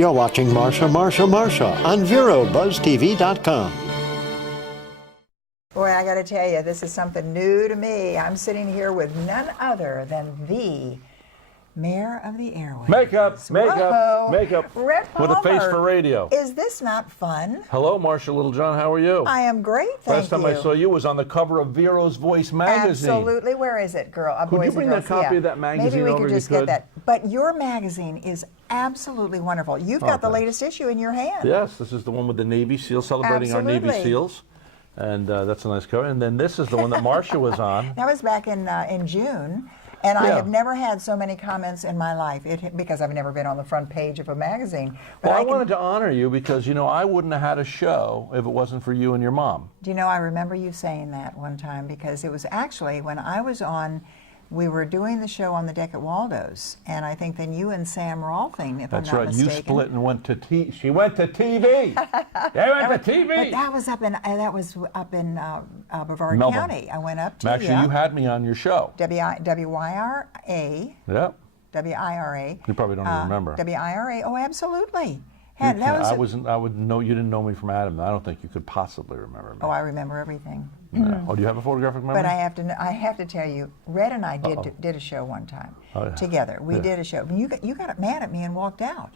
You're watching Marcia on VeroBuzzTV.com. Boy, I got to tell you, this is something new to me. I'm sitting here with none other than the Mayor of the Airwaves. Makeup. Rhett With a face Palmer. for radio. Is this not fun? Hello, Marcia Littlejohn. How are you? I am great, thank Last time you. I saw you was on the cover of Vero's Voice magazine. Absolutely. Where is it, girl? Could you bring that copy of that magazine Maybe we over? could just get that. But your magazine is absolutely wonderful. You've got the latest issue in your hand. Yes, this is the one with the Navy SEALs, celebrating our Navy SEALs. And that's a nice cover. And then this is the one that Marcia was on. That was back in June. And I have never had so many comments in my life because I've never been on the front page of a magazine. But Well, I wanted to honor you because, you know, I wouldn't have had a show if it wasn't for you and your mom. Do you know, I remember you saying that one time because it was actually when I was on, we were doing the show on the deck at Waldo's, and I think then you and Sam Rolfing, if I'm not mistaken. That's right. You split and went to TV. She went to TV. They went to TV. But that was up in Brevard Melbourne. County. I went up to Actually, you had me on your show. WIRA. Yep. WIRA. You probably don't even remember. WIRA. Oh, absolutely. I would know you didn't know me from Adam. I don't think you could possibly remember me. Oh, I remember everything. Yeah. Oh, do you have a photographic memory? But I have to tell you, Red and I did a show one time together. We did a show. You got mad at me and walked out.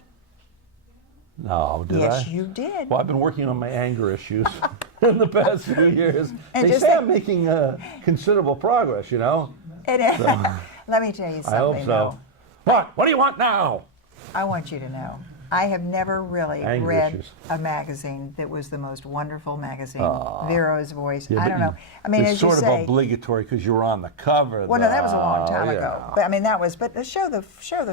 No, did I? Yes, you did. Well, I've been working on my anger issues in the past few years. And they say I'm making considerable progress, you know? It is. Let me tell you something. I hope so. Though. What do you want now? I want you to know, I have never really read a magazine that was the most wonderful magazine, Vero's Voice. Yeah, I don't know. I mean, it's as you sort say, of obligatory because you were on the cover. Well, no, that was a long time ago. Yeah. But I mean, show the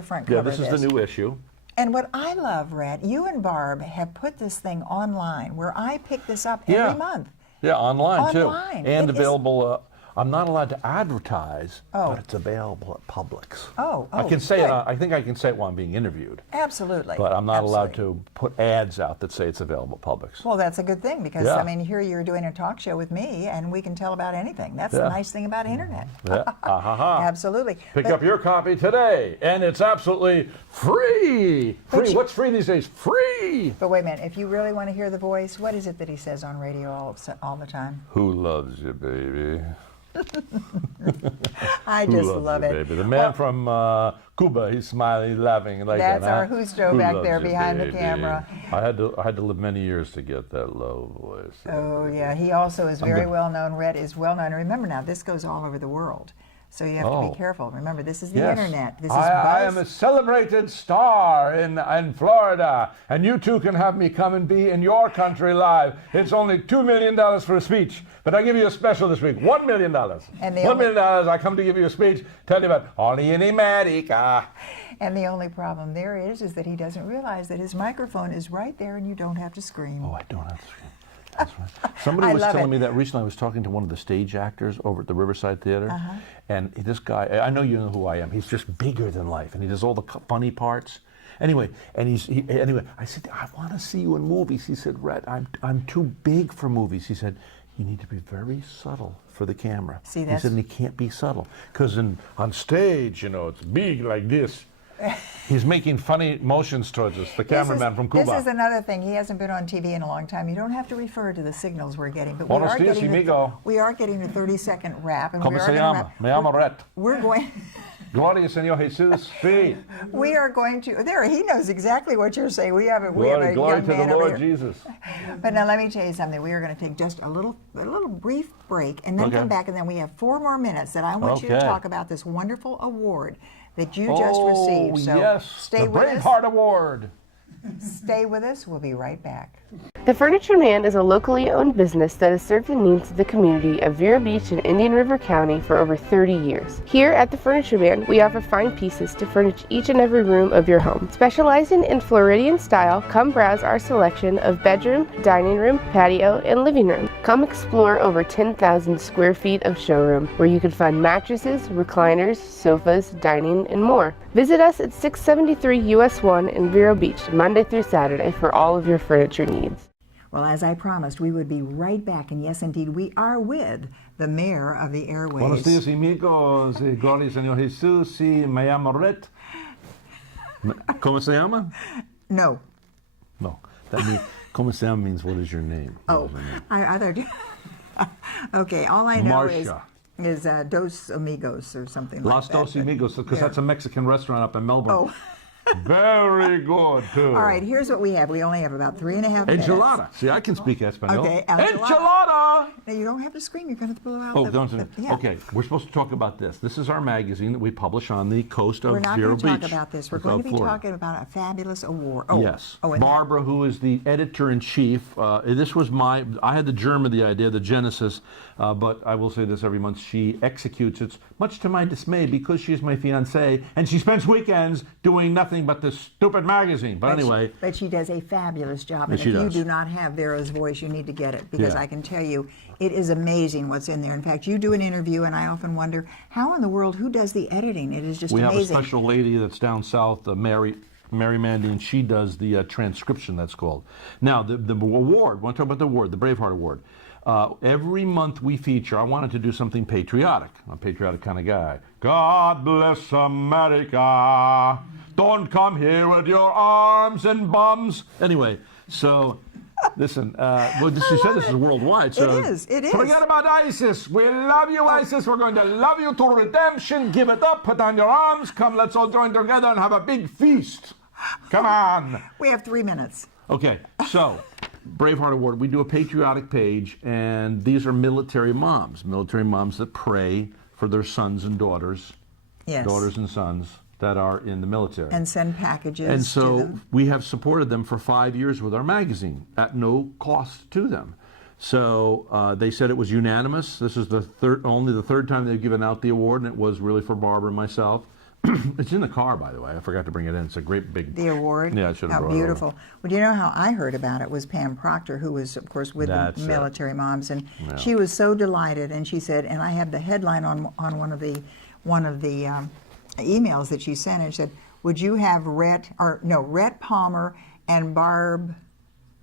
front cover. Yeah, this is the new issue. And what I love, Red, you and Barb have put this thing online, where I pick this up every month. Yeah, online too, Online. and available. I'm not allowed to advertise, but it's available at Publix. I can say it. I think I can say it while I'm being interviewed. Absolutely. But I'm not allowed to put ads out that say it's available at Publix. Well, that's a good thing because I mean, here you're doing a talk show with me, and we can tell about anything. That's the nice thing about internet. Yeah. Absolutely. Pick up your copy today, and it's absolutely free. Free. What's free these days? Free. But wait a minute. If you really want to hear the voice, what is it that he says on radio all the time? Who loves you, baby? I just love it. Baby? The man from Cuba, he's smiling, he's laughing like that's that. That's our Justo back there behind the camera. I had to live many years to get that low voice. Oh yeah, he also is very well known. Red is well known. Remember now, this goes all over the world. So you have to be careful. Remember, this is the internet. This is I am a celebrated star in Florida, and you two can have me come and be in your country live. It's only $2 million for a speech, but I give you a special this week, $1 million. And $1 million, I come to give you a speech, tell you about only in America. And the only problem there is that he doesn't realize that his microphone is right there and you don't have to scream. Oh, I don't have to scream. That's right. Somebody was telling me that recently. I was talking to one of the stage actors over at the Riverside Theater, and this guy, I know you know who I am, he's just bigger than life, and he does all the funny parts. Anyway, and anyway, I said, I want to see you in movies. He said, Rhett, I'm too big for movies. He said, you need to be very subtle for the camera. See, he said, and he can't be subtle, because on stage, you know, it's big like this. He's making funny motions towards us, the cameraman from Cuba. This is another thing. He hasn't been on TV in a long time. You don't have to refer to the signals we're getting, but we are getting the 30-second rap. And ¿Cómo se llama? Me llamo Rhett. We're going... Gloria, Señor Jesus, sí. We are going to... There, he knows exactly what you're saying. We have a glory young to man the Lord over here. Jesus. But now let me tell you something. We are going to take just a little brief break and then come back, and then we have 4 more minutes that I want you to talk about this wonderful award that you just received. So yes, stay the with us. Braveheart Award. Stay with us. We'll be right back. The Furniture Man is a locally owned business that has served the needs of the community of Vero Beach and Indian River County for over 30 years. Here at the Furniture Man, we offer fine pieces to furnish each and every room of your home. Specializing in Floridian style, come browse our selection of bedroom, dining room, patio, and living room. Come explore over 10,000 square feet of showroom where you can find mattresses, recliners, sofas, dining, and more. Visit us at 673 US 1 in Vero Beach, Monday through Saturday for all of your furniture needs. Well, as I promised, we would be right back, and yes, indeed, we are with the Mayor of the Airwaves. Buenos días, amigos. Gloria, Señor Jesús. Sí, me llamo Rhett. ¿Cómo se llama? No. No, that means como se llama means what is your name? Oh, I thought you. Okay, all I know Marcia. is Dos Amigos or something Los like that. Dos Amigos, because Yeah. that's a Mexican restaurant up in Melbourne. Oh. Very good, too. All right, here's what we have. We only have about 3.5 minutes. Enchilada. See, I can speak Espanol. Okay, enchilada. Now, you don't have to scream. You're going to blow out Oh, the... don't. yeah. Okay, we're supposed to talk about this. This is our magazine that we publish on the coast of We're not Vero going to Beach. talk about this. We're of going to be Florida. talking about a fabulous award. Yes. and Barbara, who is the editor-in-chief, this was I had the germ of the idea, the genesis, but I will say this every month, she executes it, much to my dismay, because she's my fiancée, and she spends weekends doing nothing but this stupid magazine. But anyway. But she does a fabulous job. And Yes, she if you does. do not have Vera's voice, you need to get it, because Yeah. I can tell you, it is amazing what's in there. In fact, you do an interview, and I often wonder, how in the world, who does the editing? It is just We amazing. have a special lady that's down south, Mary Mandy, and she does the transcription, that's called. Now, the award, I want to talk about the award, the Braveheart Award. Every month we feature, I wanted to do something patriotic. I'm a patriotic kind of guy. God bless America. Don't come here with your arms and bums. Anyway, so... Listen, well, she said this is worldwide. So It is. Forget about ISIS. We love you, ISIS. We're going to love you to redemption. Give it up. Put down your arms. Come, let's all join together and have a big feast. Come on. We have 3 minutes. Okay, so Braveheart Award. We do a patriotic page, and these are military moms that pray for their sons and daughters, Yes. daughters and sons that are in the military. And send packages And to so them. we have supported them for 5 years with our magazine at no cost to them. So they said it was unanimous. This is only the third time they've given out the award, and it was really for Barbara and myself. It's in the car, by the way. I forgot to bring it in. It's a great big... The award. Yeah, I should have How brought it over. beautiful. Well, do you know how I heard about it was Pam Proctor, who was, of course, with That's the it. military moms, and Yeah. she was so delighted. And she said, and I have the headline on one of the emails that she sent, and she said, "Would you have Rhett Palmer and Barb,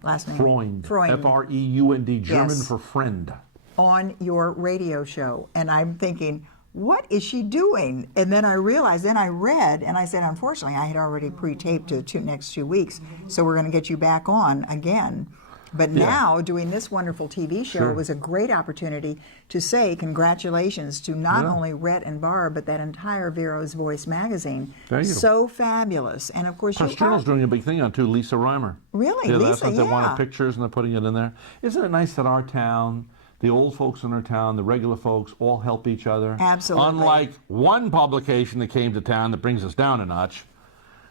last name Freund. F-R-E-U-N-D, German Yes. for friend. on your radio show?" And I'm thinking, what is she doing? And then I realized, then I read, and I said, unfortunately, I had already pre-taped the next 2 weeks, so we're going to get you back on again. But now, doing this wonderful TV show was a great opportunity to say congratulations to not only Rhett and Barb, but that entire Vero's Voice magazine. Thank you. So fabulous. And of course, Press Journal's doing a big thing on too, Lisa Reimer. Really? Yeah, Lisa, last night they yeah. wanted pictures and they're putting it in there. Isn't it nice that our town, the old folks in our town, the regular folks, all help each other? Absolutely. Unlike one publication that came to town that brings us down a notch.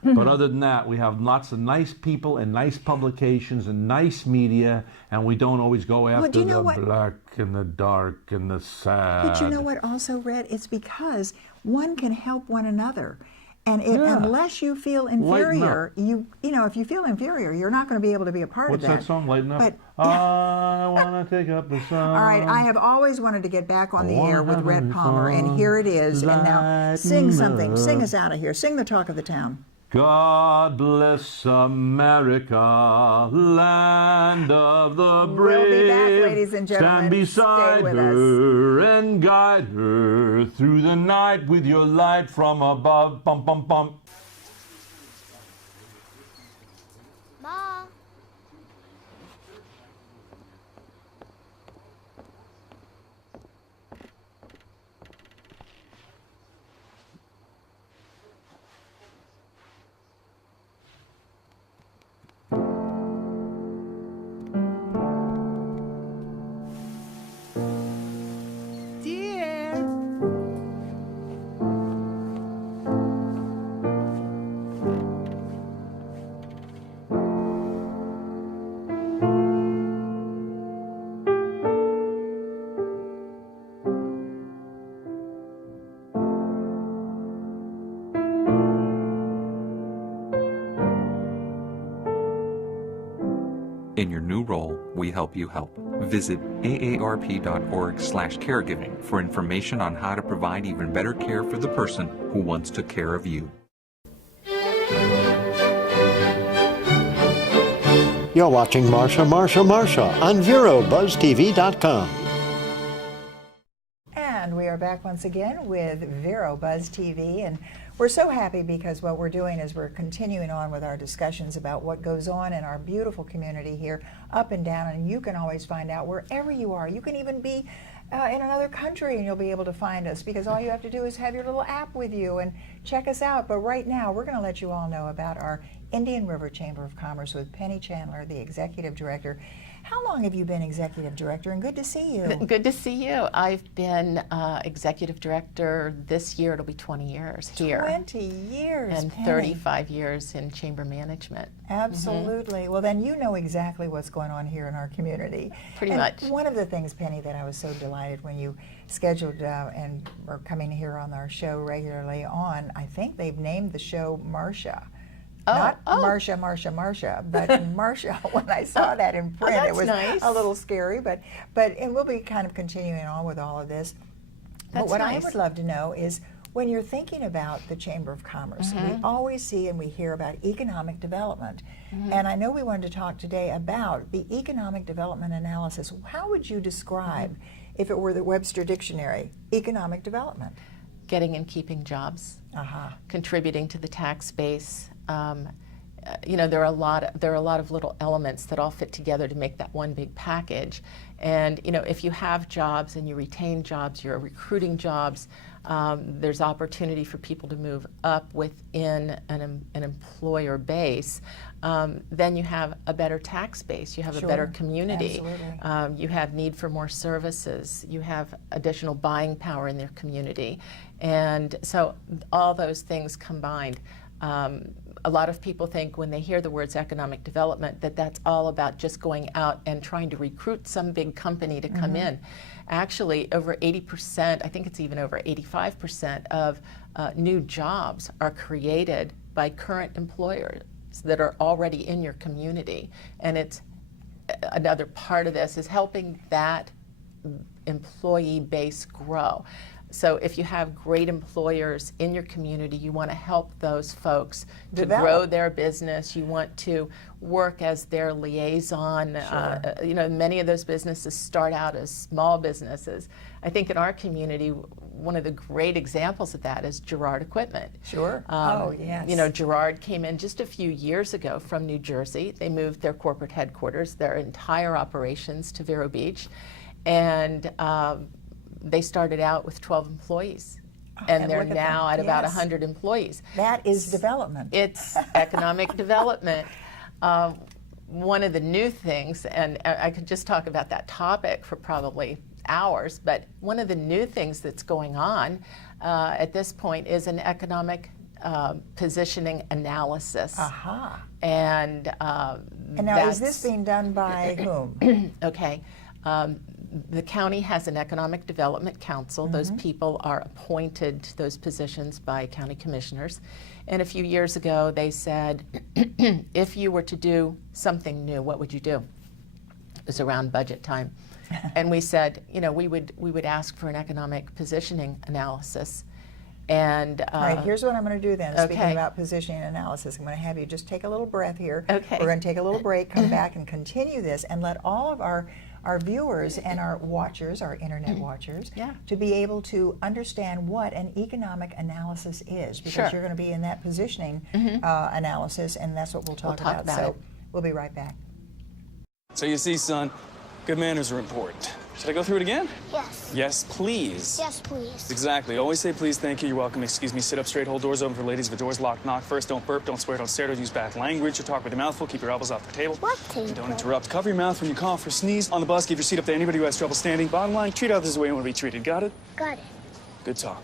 But other than that, we have lots of nice people and nice publications and nice media, and we don't always go after do you know the what? black and the dark and the sad. But you know what also, Rhett? It's because one can help one another. And unless you feel inferior, you know, if you feel inferior, you're not going to be able to be a part What's of that. that song? Lighten Up? But, I want to take up the song. All right, I have always wanted to get back on the air with Rhett Palmer, and here it is. And now sing something. Sing us out of here. Sing the talk of the town. God bless America, land of the brave. We'll be back, ladies and gentlemen. Stand beside Stay with her and guide her through the night with your light from above. Bum, bum, bum. Ma. In your new role, we help you help. Visit aarp.org/caregiving for information on how to provide even better care for the person who once took care of you. You're watching Marcia on VeroBuzzTV.com. And we are back once again with Vero Buzz TV, and We're so happy because what we're doing is we're continuing on with our discussions about what goes on in our beautiful community here, up and down, and you can always find out wherever you are. You can even be in another country and you'll be able to find us, because all you have to do is have your little app with you and check us out. But right now, we're going to let you all know about our Indian River Chamber of Commerce with Penny Chandler, the Executive Director. How long have you been Executive Director? And good to see you. Good to see you. I've been Executive Director this year. It'll be 20 years here. 20 years, And Penny. 35 years in chamber management. Absolutely. Well, then you know exactly what's going on here in our community. Pretty And much. One of the things, Penny, that I was so delighted when you scheduled and are coming here on our show regularly on, I think they've named the show Marcia. Not Marcia, but Marcia. When I saw that in print, that's it was nice. a little scary, but and we'll be kind of continuing on with all of this. But That's what I nice. would love to know is, when you're thinking about the Chamber of Commerce, we always see and we hear about economic development. And I know we wanted to talk today about the economic development analysis. How would you describe, if it were the Webster Dictionary, economic development? Getting and keeping jobs, contributing to the tax base. There are a lot of little elements that all fit together to make that one big package. And if you have jobs and you retain jobs, you're recruiting jobs. There's opportunity for people to move up within an employer base. Then you have a better tax base. You have a better community. You have need for more services. You have additional buying power in their community. And so all those things combined. A lot of people think when they hear the words economic development that that's all about just going out and trying to recruit some big company to come in. Actually, over 80%, I think it's even over 85% of new jobs are created by current employers that are already in your community. And it's another part of this is helping that employee base grow. So if you have great employers in your community, you want to help those folks to grow their business. You want to work as their liaison. Many of those businesses start out as small businesses. I think in our community, one of the great examples of that is Girard Equipment. Oh, yes. Girard came in just a few years ago from New Jersey. They moved their corporate headquarters, their entire operations to Vero Beach. And they started out with 12 employees, and they're now at about 100 employees. That is development. It's economic development. One of the new things, and I could just talk about that topic for probably hours, but one of the new things that's going on at this point is an economic positioning analysis. And now, is this being done by whom? Okay. The county has an economic development council. Those people are appointed to those positions by county commissioners. And a few years ago, they said, if you were to do something new, what would you do? It was around budget time. And we said, we would ask for an economic positioning analysis. And all right, here's what I'm going to do then. Speaking about positioning analysis, I'm going to have you just take a little breath here. We're going to take a little break, come back and continue this, and let all of our viewers and our watchers, our internet watchers, to be able to understand what an economic analysis is, because you're going to be in that positioning analysis, and that's what we'll talk about. So we'll be right back. So you see, son, good manners are important. Should I go through it again? Yes. Yes, please. Yes, please. Exactly. Always say please, thank you, you're welcome, excuse me, sit up straight, hold doors open for ladies. If the door's locked, knock first, don't burp, don't swear, don't stare, don't use bad language, or talk with your mouth full, keep your elbows off the table. What table? Don't interrupt. Cover your mouth when you cough or sneeze. On the bus, give your seat up to anybody who has trouble standing. Bottom line, treat others the way you want to be treated. Got it? Got it. Good talk.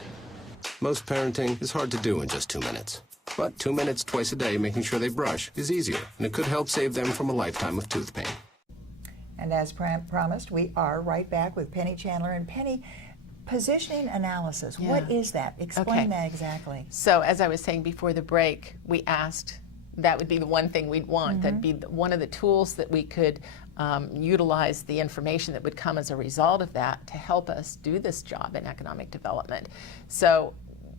Most parenting is hard to do in just 2 minutes. But 2 minutes twice a day making sure they brush is easier, and it could help save them from a lifetime of tooth pain. And as promised, we are right back with Penny Chandler. And Penny, positioning analysis, what is that? Explain that exactly. So as I was saying before the break, we asked, that would be the one thing we'd want. That'd be one of the tools that we could utilize the information that would come as a result of that to help us do this job in economic development. So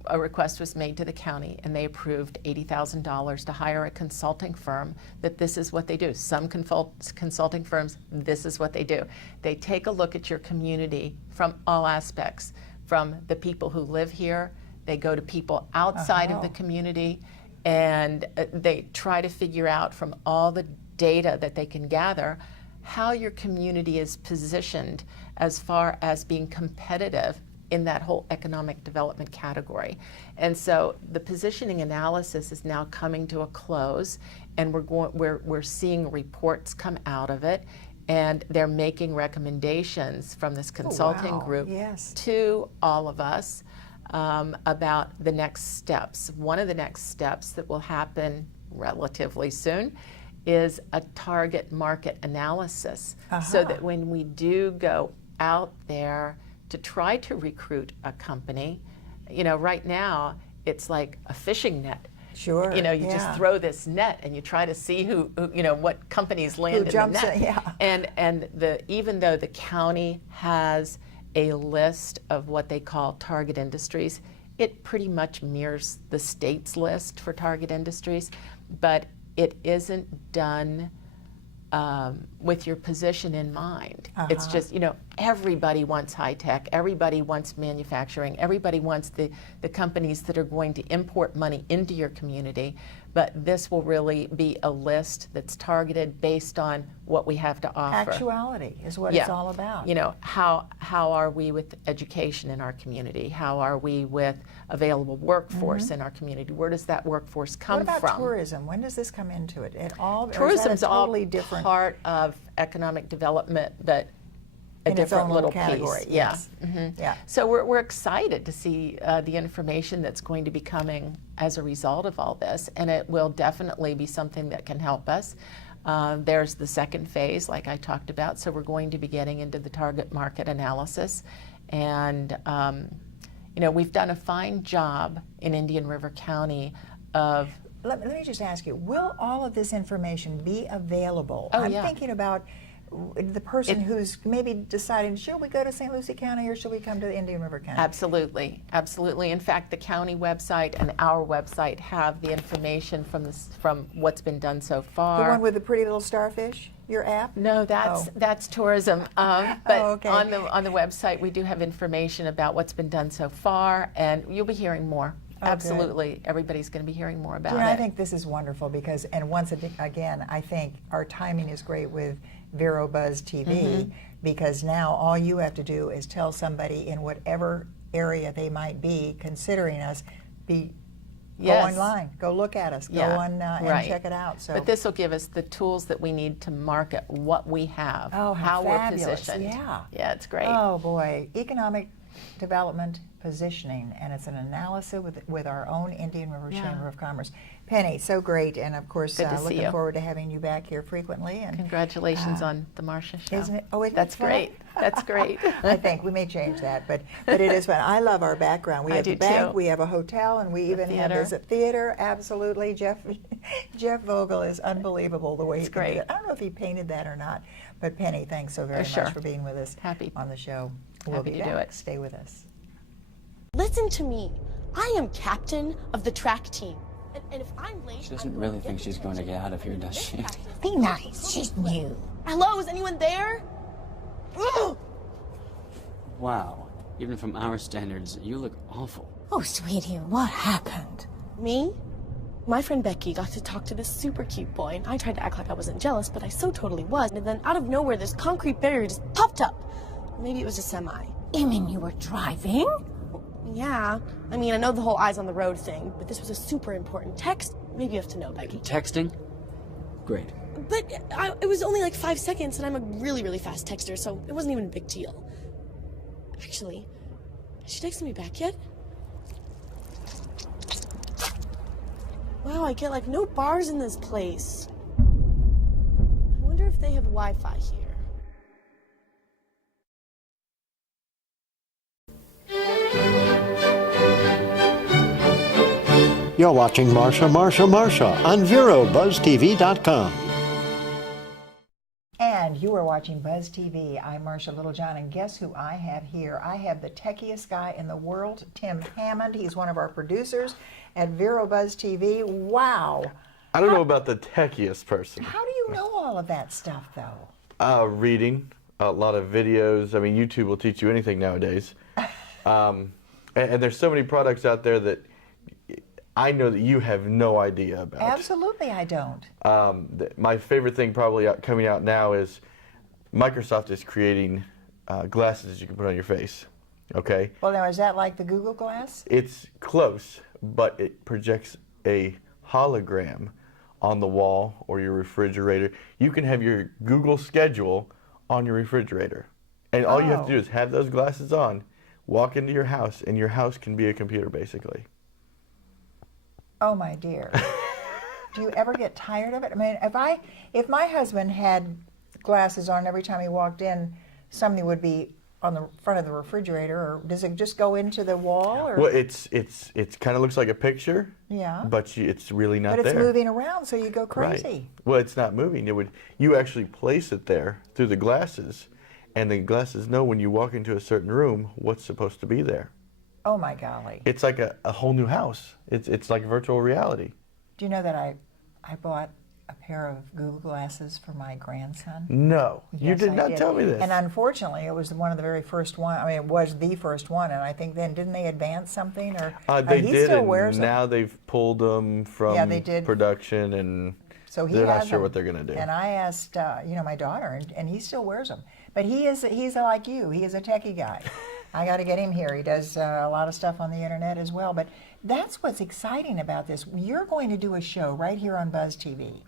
a request was made to the county, and they approved $80,000 to hire a consulting firm that this is what they do. Some consulting firms, this is what they do. They take a look at your community from all aspects, from the people who live here They go to people outside of the community, and they try to figure out from all the data that they can gather how your community is positioned as far as being competitive in that whole economic development category. And so the positioning analysis is now coming to a close, and we're seeing reports come out of it, and they're making recommendations from this consulting group to all of us about the next steps. One of the next steps that will happen relatively soon is a target market analysis, so that when we do go out there to try to recruit a company, right now it's like a fishing net. Sure. You just throw this net and you try to see who what companies land in the net. And even though the county has a list of what they call target industries, it pretty much mirrors the state's list for target industries, but it isn't done with your position in mind. It's just, everybody wants high tech, everybody wants manufacturing, everybody wants the companies that are going to import money into your community, but this will really be a list that's targeted based on what we have to offer. Actuality is what it's all about. How are we with education in our community? How are we with available workforce in our community? Where does that workforce come from? What about tourism? When does this come into it? Tourism's totally all different part of economic development, but a in its different own little category. piece. Yes. Yeah. So we're excited to see the information that's going to be coming as a result of all this, and it will definitely be something that can help us. There's the second phase, like I talked about, so we're going to be getting into the target market analysis, and we've done a fine job in Indian River County of. Let me just ask you, will all of this information be available? I'm thinking about the person who's maybe deciding, should we go to St. Lucie County or should we come to Indian River County? Absolutely, absolutely. In fact, the county website and our website have the information from what's been done so far. The one with the pretty little starfish, your app? No, that's tourism. But on the website, we do have information about what's been done so far, and you'll be hearing more. Absolutely, everybody's going to be hearing more about it. I think this is wonderful because, and once again, I think our timing is great with Vero Buzz TV because now all you have to do is tell somebody in whatever area they might be considering us, go online, go look at us, go on and check it out. So, but this will give us the tools that we need to market what we have, how fabulous. we're positioned. Yeah, it's great. Oh boy, economic development positioning, and it's an analysis with our own Indian River Chamber of Commerce. Penny, so great, and of course looking forward to having you back here frequently. And congratulations on the Marcia show. Isn't it? Oh, that's great. That's great. I think we may change that, but it is fun. I love our background. We have the bank, we have a hotel, and we even have a theater. Absolutely, Jeff Vogel is unbelievable the way he did it. I don't know if he painted that or not, but Penny, thanks so very much for being with us on the show. We'll be back. Do it. Stay with us. Listen to me. I am captain of the track team. And if I'm late, she doesn't really think she's going to get out of here, does she? Be nice. She's new. Hello, is anyone there? Wow. Even from our standards, you look awful. Oh, sweetie, what happened? Me? My friend Becky got to talk to this super cute boy, and I tried to act like I wasn't jealous, but I so totally was. And then out of nowhere, this concrete barrier just popped up. Maybe it was a semi. You mean you were driving? Yeah. I mean, I know the whole eyes on the road thing, but this was a super important text. Maybe you have to know, Becky. Texting? Great. But it was only like 5 seconds, and I'm a really, really fast texter, so it wasn't even a big deal. Actually, has she texted me back yet? Wow, I get like no bars in this place. I wonder if they have Wi-Fi here. You're watching Marcia, Marcia, Marcia on VeroBuzzTV.com. And you are watching Buzz TV. I'm Marcia Littlejohn, and guess who I have here? I have the techiest guy in the world, Tim Hammond. He's one of our producers at Vero Buzz TV. Wow. I don't know about the techiest person. How do you know all of that stuff, though? Reading a lot of videos. I mean, YouTube will teach you anything nowadays. And there's so many products out there that I know that you have no idea about. Absolutely, I don't. My favorite thing probably coming out now is Microsoft is creating glasses you can put on your face. Okay? Well, now, is that like the Google Glass? It's close, but it projects a hologram on the wall or your refrigerator. You can have your Google schedule on your refrigerator. And all you have to do is have those glasses on, walk into your house, and your house can be a computer, basically. Oh, my dear. Do you ever get tired of it? I mean, if my husband had glasses on every time he walked in, something would be on the front of the refrigerator, or does it just go into the wall? Or? Well, it's kind of looks like a picture. Yeah. But it's really not there. But it's moving around, so you go crazy. Right. Well, it's not moving. You actually place it there through the glasses, and the glasses know when you walk into a certain room what's supposed to be there. Oh my golly. It's like a whole new house. It's like virtual reality. Do you know that I bought a pair of Google glasses for my grandson? No, yes, you did not tell me this. And unfortunately, it was one of the very first one. I mean, it was the first one, and I think then didn't they advance something or? They he did, still and wears now them. they've pulled them from production, and so they're not sure what they're going to do. And I asked, my daughter, and he still wears them. But he's like you. He is a techie guy. I got to get him here. He does a lot of stuff on the internet as well. But that's what's exciting about this. You're going to do a show right here on Buzz TV.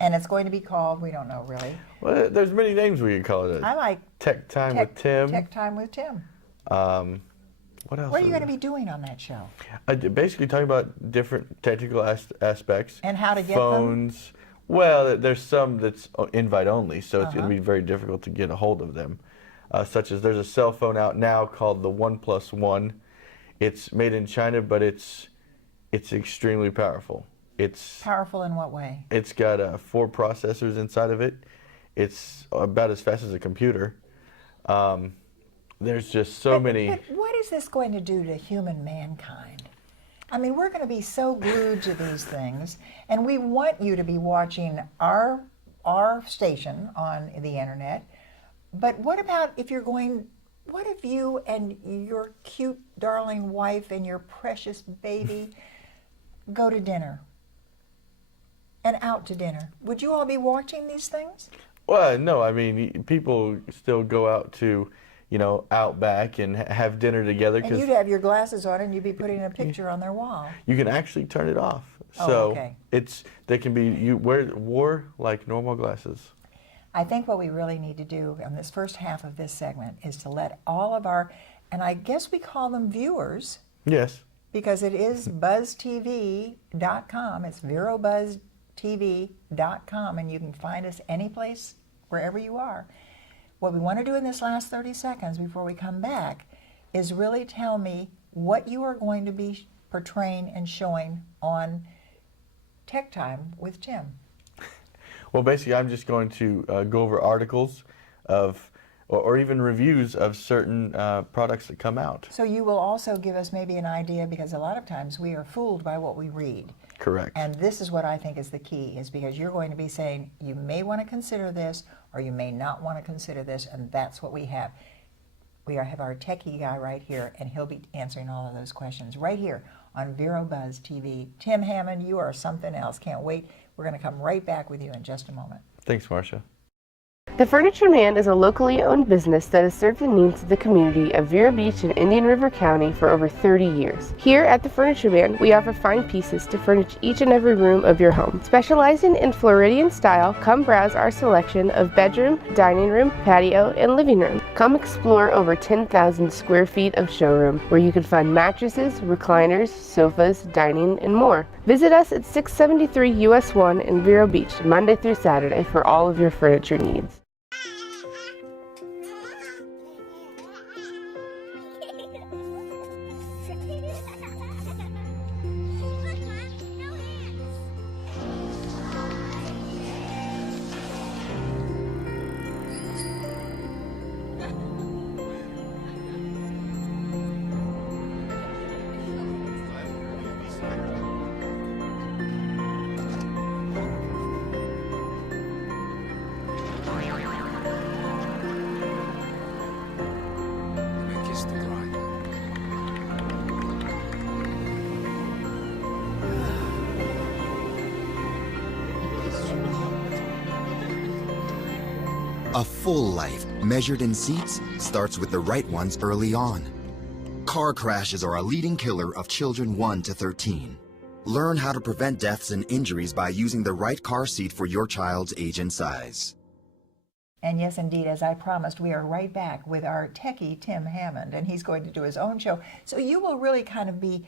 And it's going to be called, we don't know really. Well, there's many names we could call it. I like Tech Time with Tim. Tech Time with Tim. What else? What are you going to be doing on that show? Basically talking about different technical aspects. And how to get phones. Them? Well, there's some that's invite only, so it's going to be very difficult to get a hold of them. Such as there's a cell phone out now called the OnePlus One. It's made in China, but it's extremely powerful. It's powerful in what way? It's got 4 processors inside of it. It's about as fast as a computer. There's just so many. But what is this going to do to human mankind? I mean, we're going to be so glued to these things, and we want you to be watching our station on the internet. But what about if you're going? What if you and your cute, darling wife and your precious baby go to dinner? And out to dinner. Would you all be watching these things? Well, no. I mean, people still go out to, out back and have dinner together. And you'd have your glasses on and you'd be putting a picture on their wall. You can actually turn it off. Oh, so okay. They can be, you wore like normal glasses. I think what we really need to do on this first half of this segment is to let all of our, and I guess we call them viewers. Yes. Because it is buzztv.com. It's VeroBuzzTV.com, and you can find us any place, wherever you are. What we want to do in this last 30 seconds before we come back is really tell me what you are going to be portraying and showing on Tech Time with Tim. Well, basically, I'm just going to go over articles of, or even reviews of certain products that come out. So you will also give us maybe an idea, because a lot of times we are fooled by what we read. Correct. And this is what I think is the key, is because you're going to be saying, you may want to consider this, or you may not want to consider this, and that's what we have. We have our techie guy right here, and he'll be answering all of those questions right here on Vero Buzz TV. Tim Hammond, you are something else. Can't wait. We're going to come right back with you in just a moment. Thanks, Marcia. The Furniture Man is a locally owned business that has served the needs of the community of Vero Beach and Indian River County for over 30 years. Here at the Furniture Man, we offer fine pieces to furnish each and every room of your home. Specializing in Floridian style, come browse our selection of bedroom, dining room, patio, and living room. Come explore over 10,000 square feet of showroom, where you can find mattresses, recliners, sofas, dining, and more. Visit us at 673 US 1 in Vero Beach, Monday through Saturday, for all of your furniture needs. A full life, measured in seats, starts with the right ones early on. Car crashes are a leading killer of children 1 to 13. Learn how to prevent deaths and injuries by using the right car seat for your child's age and size. And yes, indeed, as I promised, we are right back with our techie, Tim Hammond, and he's going to do his own show. So you will really kind of be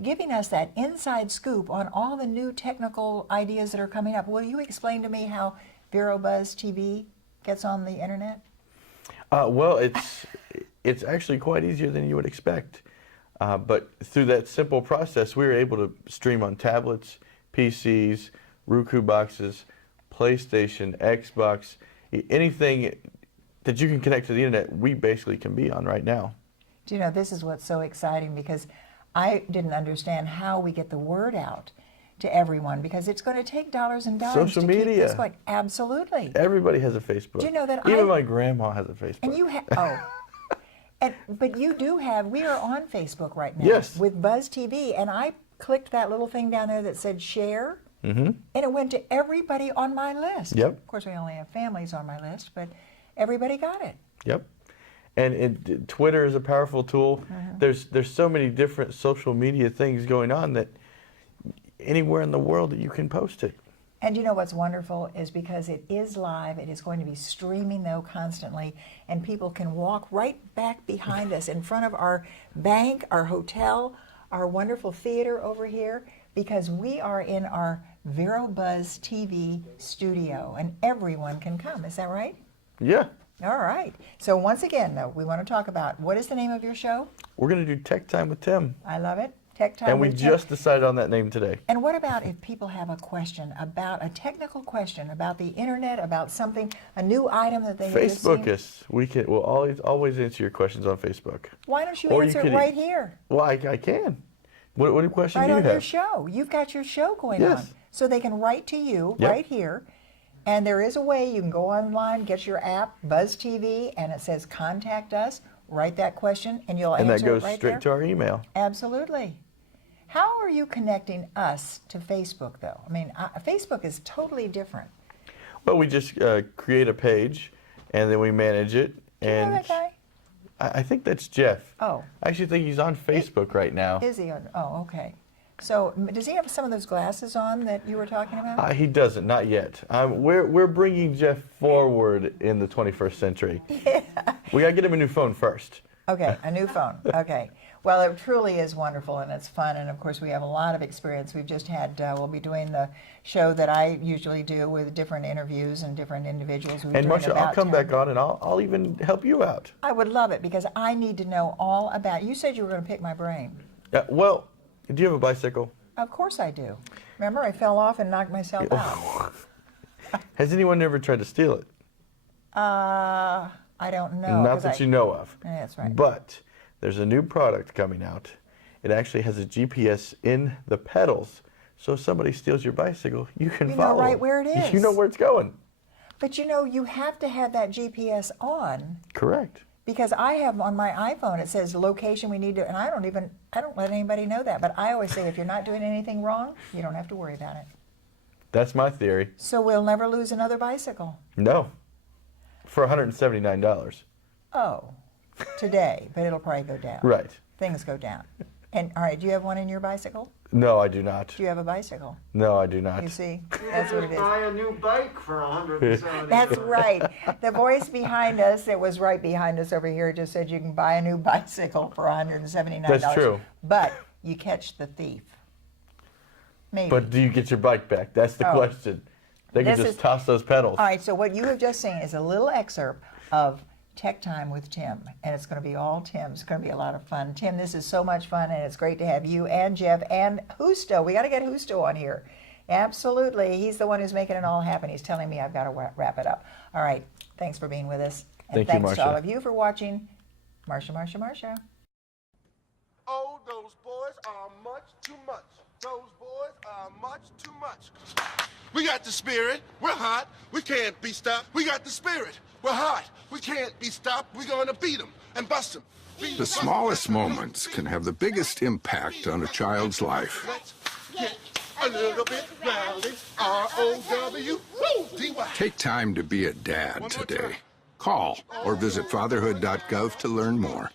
giving us that inside scoop on all the new technical ideas that are coming up. Will you explain to me how VeroBuzz TV gets on the internet? Well, it's actually quite easier than you would expect. But through that simple process, we were able to stream on tablets, PCs, Roku boxes, PlayStation, Xbox, anything that you can connect to the internet, we basically can be on right now. Do you know, this is what's so exciting, because I didn't understand how we get the word out to everyone, because it's going to take dollars and dollars Social to media. keep this going. Absolutely. Everybody has a Facebook. Do you know that Even my grandma has a Facebook. And you have, but you do have, we are on Facebook right now. Yes. With Buzz TV, and I clicked that little thing down there that said share, Mm-hmm. and it went to everybody on my list. Yep. Of course, we only have families on my list, but everybody got it. Yep. And Twitter is a powerful tool. There's so many different social media things going on that anywhere in the world that you can post it. And you know what's wonderful is because it is live, it is going to be streaming though constantly, and people can walk right back behind us in front of our bank, our hotel, our wonderful theater over here, because we are in our VeroBuzz TV studio, and everyone can come. Is that right? Yeah. All right. So once again, though, we want to talk about, what is the name of your show? We're going to do Tech Time with Tim. I love it. Tech Time and we with Tim. just decided on that name today. And what about if people have a question about, a technical question about the internet, about something, a new item that they have just Facebook seen? us. We'll always answer your questions on Facebook. Why don't you Or answer it right here? Well, I can. What question Right do you on have? your show. You've got your show going Yes. on. So they can write to you Yep. right here. And there is a way you can go online, get your app, Buzz TV, and it says contact us, write that question, and you'll And answer that goes it right straight there. to our email. Absolutely. How are you connecting us to Facebook, though? I mean, Facebook is totally different. Well, we just create a page, and then we manage it. Do you And know that guy? I think that's Jeff. Oh. I actually think he's on Facebook right now. Is he? Oh, okay. So does he have some of those glasses on that you were talking about? He doesn't, not yet. We're bringing Jeff forward in the 21st century. Yeah. We got to get him a new phone first. Okay, a new phone. Okay. Well, it truly is wonderful, and it's fun, and of course we have a lot of experience. We've just had, we'll be doing the show that I usually do with different interviews and different individuals. And Marcia, I'll come back on and I'll even help you out. I would love it, because I need to know all about, you said you were going to pick my brain. Well, do you have a bicycle? Of course I do. Remember, I fell off and knocked myself out. Has anyone ever tried to steal it? I don't know. Not that you know of. That's right. But there's a new product coming out. It actually has a GPS in the pedals, so if somebody steals your bicycle, you can follow. You know right where it is. You know where it's going. But you know, you have to have that GPS on. Correct. Because I have on my iPhone, it says location we need to, and I don't let anybody know that, but I always say if you're not doing anything wrong, you don't have to worry about it. That's my theory. So we'll never lose another bicycle. No. For $179. Oh, today, but it'll probably go down. Right. Things go down. And all right, do you have one in your bicycle? No, I do not. Do you have a bicycle? No, I do not. You see, that's what it is. Buy a new bike for $179. That's right. The voice behind us, that was right behind us over here, just said you can buy a new bicycle for $179. That's true. But you catch the thief. Maybe. But do you get your bike back? That's the question. They can just toss those pedals. All right, so what you have just seen is a little excerpt of Tech Time with Tim, and it's going to be all Tim. It's going to be a lot of fun. Tim, this is so much fun, and it's great to have you and Jeff and Husto. We got to get Husto on here. Absolutely. He's the one who's making it all happen. He's telling me I've got to wrap it up. All right, thanks for being with us. And Thank you, thanks Marcia. to all of you for watching. Marcia, Marcia, Marcia. Oh, those boys are much too much. Those boys are much too much. We got the spirit. We're hot. We can't be stopped. We got the spirit. We're hot. We can't be stopped. We're going to beat them and bust them. The smallest moments can have the biggest impact on a child's life. Let's get a little bit rowdy. R-O-W-D-Y. Take time to be a dad today. Call or visit fatherhood.gov to learn more.